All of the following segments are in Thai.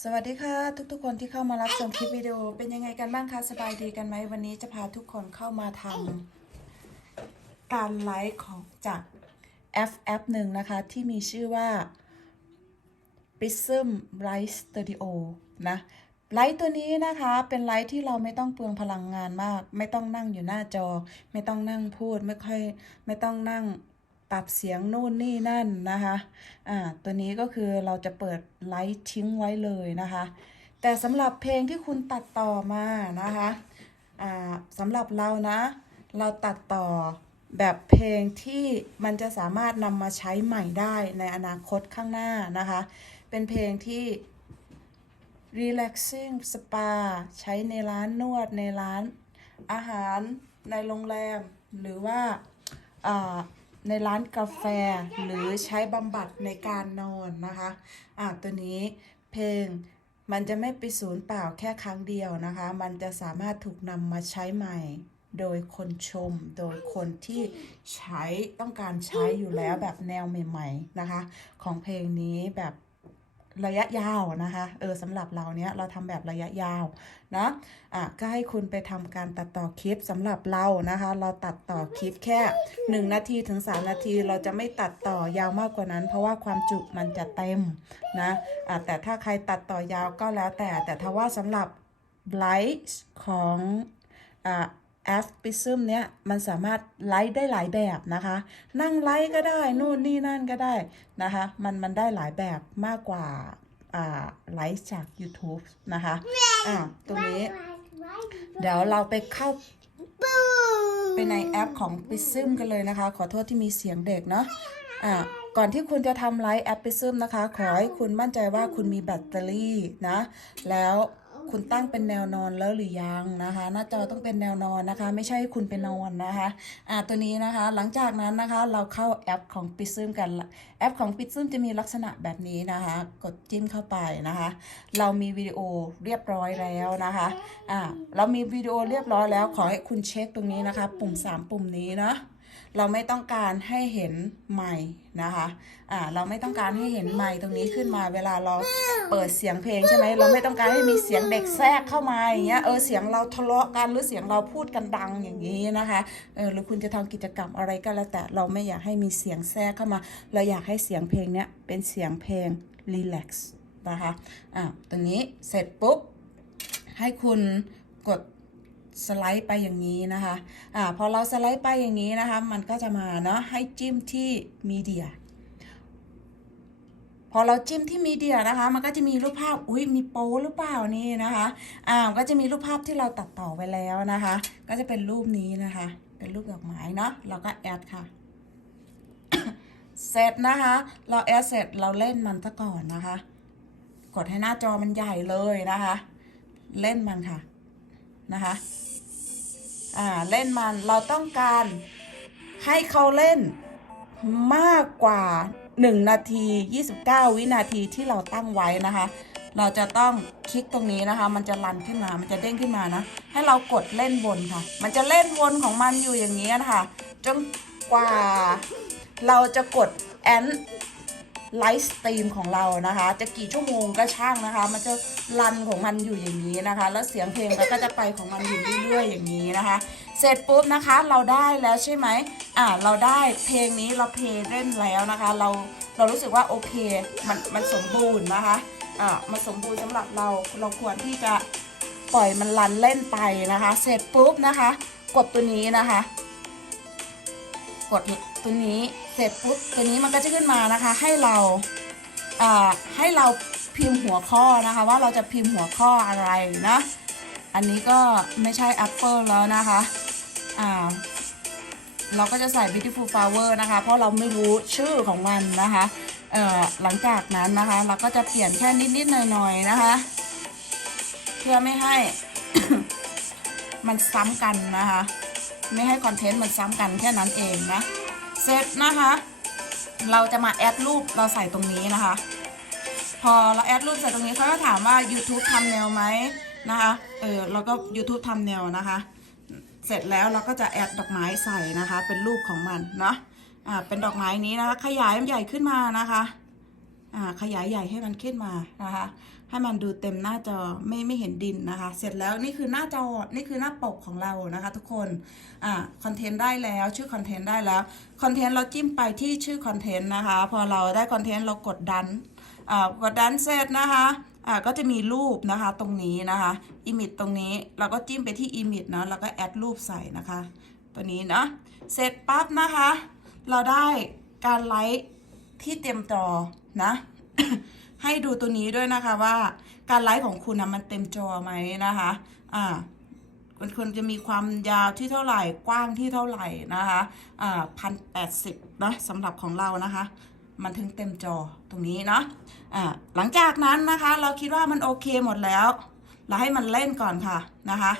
สวัสดีค่ะ ทุกๆคนที่เข้ามารับชมคลิปวิดีโอเป็นยังไงกันบ้างคะสบายดีกันไหมวันนี้จะพาทุกคนเข้ามาทำการไลฟ์ของจากแอปแอปหนึ่งนะคะ ที่มีชื่อว่า Prism Light Studio นะไลท์ตัวนี้นะคะเป็นไลท์ที่เราไม่ต้องเปลืองพลังงานมาก ไม่ต้องนั่งอยู่หน้าจอ ไม่ต้องนั่งพูดไม่ค่อยไม่ต้องนั่ง ปรับเสียงนู่นนี่นั่นนะคะอ่าตัวนี้ก็คือเราจะเปิดไลท์ทิ้งไว้เลยนะคะ แต่สำหรับเพลงที่คุณตัดต่อมานะคะอ่าสำหรับเรานะ เราตัดต่อแบบเพลงที่มันจะสามารถนำมาใช้ใหม่ได้ในอนาคตข้างหน้านะคะ เป็นเพลงที่ relaxing spa ใช้ในร้านนวดในร้านอาหารในโรงแรม หรือว่าอ่า ในร้านกาแฟหรือใช้บำบัดในการนอนนะคะอ่าตัวนี้เพลงมันจะไม่ไปศูนย์เปล่าแค่ครั้งเดียวนะคะ มันจะสามารถถูกนำมาใช้ใหม่ โดยคนชม โดยคนที่ใช้ต้องการใช้อยู่แล้วแบบแนวใหม่ ๆนะคะ ของเพลงนี้แบบ ระยะยาวนะคะเออสำหรับเราเนี้ยเราทำแบบระยะยาวนะอะก็ให้คุณไปทำการตัดต่อคลิปสำหรับเรานะคะ เราตัดต่อคลิปแค่ 1 นาทีถึง 3 นาที เราจะไม่ตัดต่อยาวมากกว่านั้น เพราะว่าความจุมันจะเต็มนะอะแต่ถ้าใครตัดต่อยาวก็แล้วแต่แต่ถ้าว่าสำหรับไลฟ์ของอ่า แอปปิซึมเนี้ยมันสามารถไลฟ์ได้หลายแบบนะคะ นั่งไลฟ์ก็ได้นู่นนี่นั่นก็ได้นะคะ มันมันได้หลายแบบมากกว่าไลฟ์จาก YouTube นะคะอ่าตรงนี้ เดี๋ยวเราไปเข้าไปในแอปของ p r i s m กันเลยนะคะ ขอโทษที่มีเสียงเด็กเนาะอ่าก่อนที่คุณจะทำไลฟ์แอป p r i s m นะคะ ขอให้คุณมั่นใจว่าคุณมีแบตเตอรี่นะ แล้ว คุณตั้งเป็นแนวนอนแล้วหรือยังนะคะ หน้าจอต้องเป็นแนวนอนนะคะ ไม่ใช่คุณไปนอนนะคะอ่าตัวนี้นะคะหลังจากนั้นนะคะเราเข้าแอปของ p r i s m กันแอปของ p r i s m จะมีลักษณะแบบนี้นะคะ กดจิ้มเข้าไปนะคะ เรามีวิดีโอเรียบร้อยแล้วนะคะอ่าเรามีวิดีโอเรียบร้อยแล้วขอให้คุณเช็คตรงนี้นะคะ ปุ่ม 3 ปุ่มนี้นะ เราไม่ต้องการให้เห็นไมค์นะคะอ่าเราไม่ต้องการให้เห็นไมค์ตรงนี้ขึ้นมาเวลาเราเปิดเสียงเพลงใช่ไหมเราไม่ต้องการให้มีเสียงเด็กแทรกเข้ามาอย่างเงี้ยเออเสียงเราทะเลาะกันหรือเสียงเราพูดกันดังอย่างนี้นะคะเออหรือคุณจะทำกิจกรรมอะไรก็แล้วแต่เราไม่อยากให้มีเสียงแทรกเข้ามา เราอยากให้เสียงเพลงเนี้ยเป็นเสียงเพลงรีแลกซ์นะคะอ่าตัวนี้เสร็จปุ๊บให้คุณกด สไลด์ไปอย่างนี้นะคะอ่าพอเราสไลด์ไปอย่างนี้นะคะ มันก็จะมาเนาะให้จิ้มที่มีเดียพอเราจิ้มที่มีเดียนะคะ มันก็จะมีรูปภาพ อุ้ยมีโป้หรือเปล่านี่นะคะ อ่าก็จะมีรูปภาพที่เราตัดต่อไว้แล้วนะคะ ก็จะเป็นรูปนี้นะคะ เป็นรูปดอกไม้เนาะ เราก็แอดค่ะ เสร็จนะคะ เราแอดเสร็จเราเล่นมันซะก่อนนะคะ กดให้หน้าจอมันใหญ่เลยนะคะ เล่นมันค่ะ นะคะอ่าเล่นมันเราต้องการให้เขาเล่นมากกว่า 1 นาที 29 วินาทีที่เราตั้งไว้นะคะ เราจะต้องคลิกตรงนี้นะคะ มันจะรันขึ้นมา มันจะเด้งขึ้นมานะ ให้เรากดเล่นวนค่ะ มันจะเล่นวนของมันอยู่อย่างนี้นะคะจนกว่าเราจะกดแอน ไลฟ์สตรีมของเรานะคะ จะกี่ชั่วโมงก็ช่างนะคะ มันจะรันของมันอยู่อย่างนี้นะคะ แล้วเสียงเพลงก็จะไปของมันอยู่เรื่อยๆอย่างนี้นะคะ เสร็จปุ๊บนะคะเราได้แล้วใช่ไหมอ่าเราได้เพลงนี้เราเพลงเล่นแล้วนะคะ เราเรารู้สึกว่าโอเคมันมันสมบูรณ์นะคะอ่ามันสมบูรณ์สำหรับเราเราควรที่จะปล่อยมันรันเล่นไปนะคะ เสร็จปุ๊บนะคะ กดตัวนี้นะคะ กดตัวนี้เสร็จปุ๊บตัวนี้มันก็จะขึ้นมานะคะ ให้เราให้เราพิมพ์หัวข้อนะคะ ว่าเราจะพิมพ์หัวข้ออะไรนะอันนี้ก็ไม่ใช่ Apple แล้วนะคะอ่าเราก็จะใส่ beautiful flower นะคะ เพราะเราไม่รู้ชื่อของมันนะคะเอ่อหลังจากนั้นนะคะ เราก็จะเปลี่ยนแค่นิดๆหน่อยๆนะคะ เพื่อไม่ให้ มันซ้ำกันนะคะ ไม่ให้คอนเทนต์มันซ้ำกันแค่นั้นเองนะ เสร็จนะคะ เราจะมาแอดรูปเราใส่ตรงนี้นะคะ พอเราแอดรูปใส่ตรงนี้เขาก็ถามว่า YouTube ทำแนวไหมนะคะ เออเราก็ YouTube ทำแนวนะคะ เสร็จแล้วเราก็จะแอดดอกไม้ใส่นะคะ เป็นรูปของมันเนาะ อ่า เป็นดอกไม้นี้นะคะ ขยายมันใหญ่ขึ้นมานะคะ อ่า ขยายใหญ่ให้มันขึ้นมานะคะ ให้มันดูเต็มหน้าจอไม่ไม่เห็นดินนะคะ เสร็จแล้วนี่คือหน้าจอนี่คือหน้าปกของเรานะคะ ทุกคนอ่าคอนเทนต์ได้แล้วชื่อคอนเทนต์ได้แล้วคอนเทนต์เราจิ้มไปที่ชื่อคอนเทนต์นะคะ พอเราได้คอนเทนต์เรากดดันอ่ากดดันเสร็จนะคะอ่าก็จะมีรูปนะคะตรงนี้นะคะอิมิตตรงนี้เราก็จิ้มไปที่อิมิตนาะแล้วก็แอดรูปใส่นะคะ ตัวนี้เนาะเสร็จปั๊บนะคะ เราได้การไลค์ที่เต็มจอนะ ให้ดูตัวนี้ด้วยนะคะว่าการไลฟ์ของคุณนะมันเต็มจอไหมนะคะอ่ามันควรจะมีความยาวที่เท่าไหร่กว้างที่เท่าไหร่นะคะอ่าพันแปดสิบนะสำหรับของเรานะคะมันถึงเต็มจอตรงนี้เนาะอ่าหลังจากนั้นนะคะ เราคิดว่ามันโอเคหมดแล้ว เราให้มันเล่นก่อนค่ะนะคะ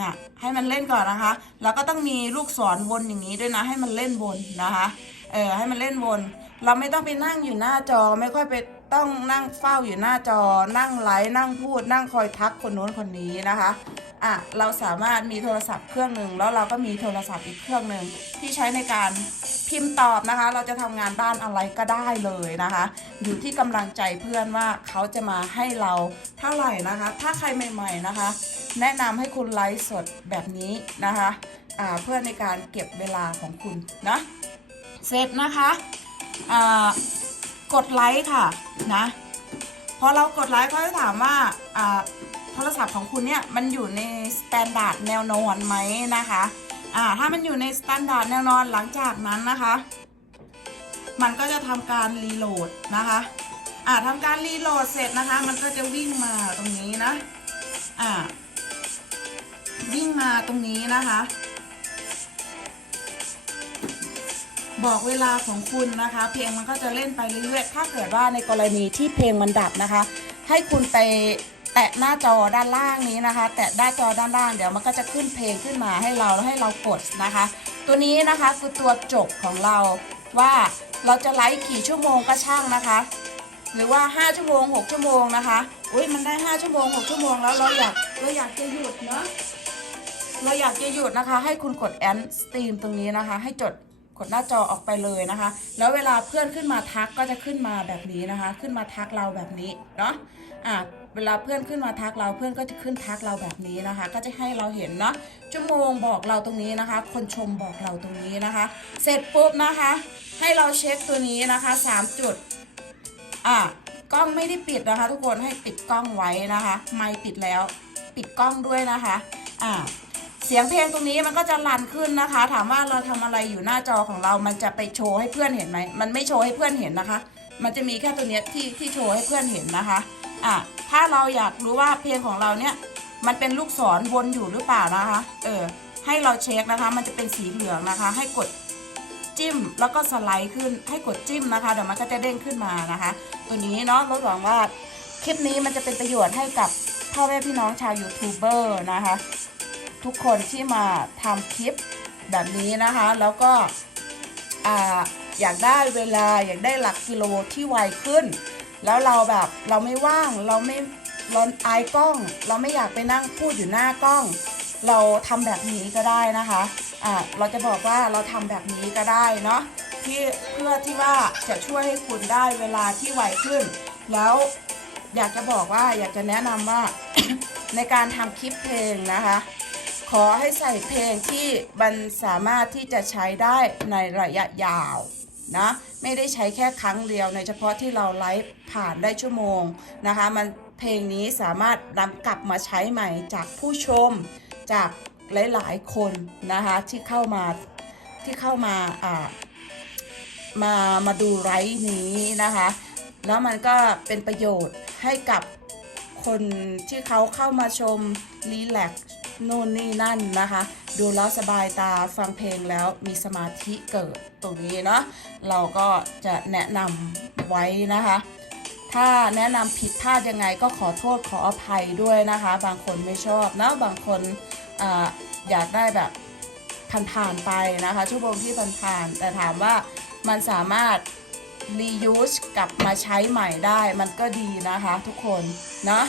น่ะให้มันเล่นก่อนนะคะ แล้วก็ต้องมีลูกศรวนอย่างนี้ด้วยนะ ให้มันเล่นวนนะคะ เออให้มันเล่นวน เราไม่ต้องไปนั่งอยู่หน้าจอไม่ค่อยไป ต้องนั่งเฝ้าอยู่หน้าจอ นั่งไลฟ์นั่งพูด นั่งคอยทักคนโน้นคนนี้นะคะอะเราสามารถมีโทรศัพท์เครื่องหนึ่งแล้วเราก็มีโทรศัพท์อีกเครื่องหนึ่งที่ใช้ในการพิมพ์ตอบนะคะ เราจะทำงานบ้านอะไรก็ได้เลยนะคะ อยู่ที่กำลังใจเพื่อนว่าเขาจะมาให้เราเท่าไหร่นะคะ ถ้าใครใหม่ ๆนะคะ แนะนำให้คุณไลฟ์สดแบบนี้นะคะอ่าเพื่อในการเก็บเวลาของคุณนะเสร็จนะคะอ่า กดไลค์ค่ะนะพอเรากดไลค์เขาจะถามว่าโทรศัพท์ของคุณเนี่ยมันอยู่ในสแตนดาร์ดแนวนอนไหมนะคะอ่าถ้ามันอยู่ในสแตนดาร์ดแนวนอนหลังจากนั้นนะคะ มันก็จะทำการรีโหลดนะคะอ่าทำการรีโหลดเสร็จนะคะ มันก็จะวิ่งมาตรงนี้นะอ่าวิ่งมาตรงนี้นะคะ บอกเวลาของคุณนะคะ เพลงมันก็จะเล่นไปเรื่อยๆ ถ้าเกิดว่าในกรณีที่เพลงมันดับนะคะ ให้คุณไปแตะหน้าจอด้านล่างนี้นะคะ แตะหน้าจอด้านล่างเดี๋ยวมันก็จะขึ้นเพลงขึ้นมาให้เราแล้วให้เรากดนะคะ ตัวนี้นะคะคือตัวจบของเราว่าเราจะไลฟ์กี่ชั่วโมงก็ช่างนะคะ หรือว่า 5 ชั่วโมง 6 ชั่วโมงนะคะ อุ้ยมันได้ 5 ชั่วโมง 6 ชั่วโมงแล้วเราอยากเราอยากจะหยุดเนาะเราอยากจะหยุดนะคะ ให้คุณกดแอนสตรีมตรงนี้นะคะ ให้จด กดหน้าจอออกไปเลยนะคะ แล้วเวลาเพื่อนขึ้นมาทักก็จะขึ้นมาแบบนี้นะคะ ขึ้นมาทักเราแบบนี้เนาะอะเวลาเพื่อนขึ้นมาทักเราเพื่อนก็จะขึ้นทักเราแบบนี้นะคะ ก็จะให้เราเห็นเนาะชั่วโมงบอกเราตรงนี้นะคะ คนชมบอกเราตรงนี้นะคะ เสร็จปุ๊บนะคะ ให้เราเช็คตัวนี้นะคะ 3 จุดอะกล้องไม่ได้ปิดนะคะ ทุกคนให้ปิดกล้องไว้นะคะ ไม่ปิดแล้ว ปิดกล้องด้วยนะคะอ่า สียงเพลงตรงนี้มันก็จะรันขึ้นนะคะ ถามว่าเราทำอะไรอยู่หน้าจอของเรามันจะไปโชว์ให้เพื่อนเห็นไหมมันไม่โชว์ให้เพื่อนเห็นนะคะ มันจะมีแค่ตัวเนี้ยที่ที่โชว์ให้เพื่อนเห็นนะคะอะถ้าเราอยากรู้ว่าเพลงของเราเนี่ยมันเป็นลูกศรวนอยู่หรือเปล่านะคะ เออ ให้เราเช็คนะคะ มันจะเป็นสีเหลืองนะคะ ให้กดจิ้มแล้วก็สไลด์ขึ้น ให้กดจิ้มนะคะ เดี๋ยวมันก็จะเด้งขึ้นมานะคะ ตัวนี้เนาะรถหวังว่าคลิปนี้มันจะเป็นประโยชน์ให้กับพ่อแม่พี่น้องชาวยูทูบเบอร์นะคะ ทุกคนที่มาทำคลิปแบบนี้นะคะ แล้วก็อยากได้เวลาอยากได้หลักกิโลที่ไวขึ้น แล้วเราแบบเราไม่ว่างเราไม่เราอายกล้อง เราไม่อยากไปนั่งพูดอยู่หน้ากล้อง เราทำแบบนี้ก็ได้นะคะอ่าเราจะบอกว่าเราทำแบบนี้ก็ได้เนาะที่เพื่อที่ว่าจะช่วยให้คุณได้เวลาที่ไวขึ้น แล้วอยากจะบอกว่าอยากจะแนะนำว่าในการทำคลิปเพลงนะคะ ขอให้ใส่เพลงที่มันสามารถที่จะใช้ได้ในระยะยาวนะไม่ได้ใช้แค่ครั้งเดียวในเฉพาะที่เราไลฟ์ผ่านได้ชั่วโมงนะคะ มันเพลงนี้สามารถนำกลับมาใช้ใหม่จากผู้ชมจากหลาย ๆ คนนะคะที่เข้ามาที่เข้ามาอ่ามามาดูไลฟ์นี้นะคะ แล้วมันก็เป็นประโยชน์ให้กับคนที่เขาเข้ามาชมรีแลกซ์ นู่นนี่นั่นนะคะ ดูแล้วสบายตาฟังเพลงแล้วมีสมาธิเกิดตรงนี้เนาะเราก็จะแนะนำไว้นะคะ ถ้าแนะนำผิดพลาดยังไงก็ขอโทษขออภัยด้วยนะคะ บางคนไม่ชอบนะบางคนออยากได้แบบผ่านๆไปนะคะ ชั่วโมงที่ผ่านๆแต่ถามว่ามันสามารถ reuse กลับมาใช้ใหม่ได้มันก็ดีนะคะทุกคนเนาะ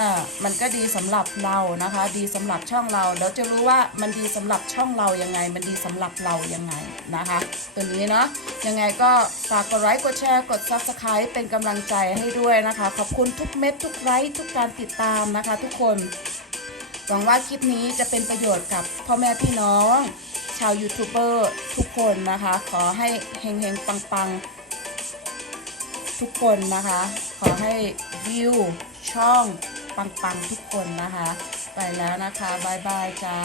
อ่ามันก็ดีสำหรับเรานะคะ ดีสำหรับช่องเราแล้วจะรู้ว่ามันดีสำหรับช่องเรายังไง มันดีสำหรับเรายังไงนะคะ ตัวนี้เนาะยังไงก็ฝากกดไลค์กดแชร์กด subscribe เป็นกำลังใจให้ด้วยนะคะ ขอบคุณทุกเม็ดทุกไลค์ทุกการติดตามนะคะ ทุกคนหวังว่าคลิปนี้จะเป็นประโยชน์กับพ่อแม่พี่น้อง ชาวยูทูบเบอร์ทุกคนนะคะ ขอให้เฮงเฮงปังปังๆ ทุกคนนะคะ ขอให้วิวช่อง ปังๆทุกคนนะคะ ไปแล้วนะคะบายบายจ้า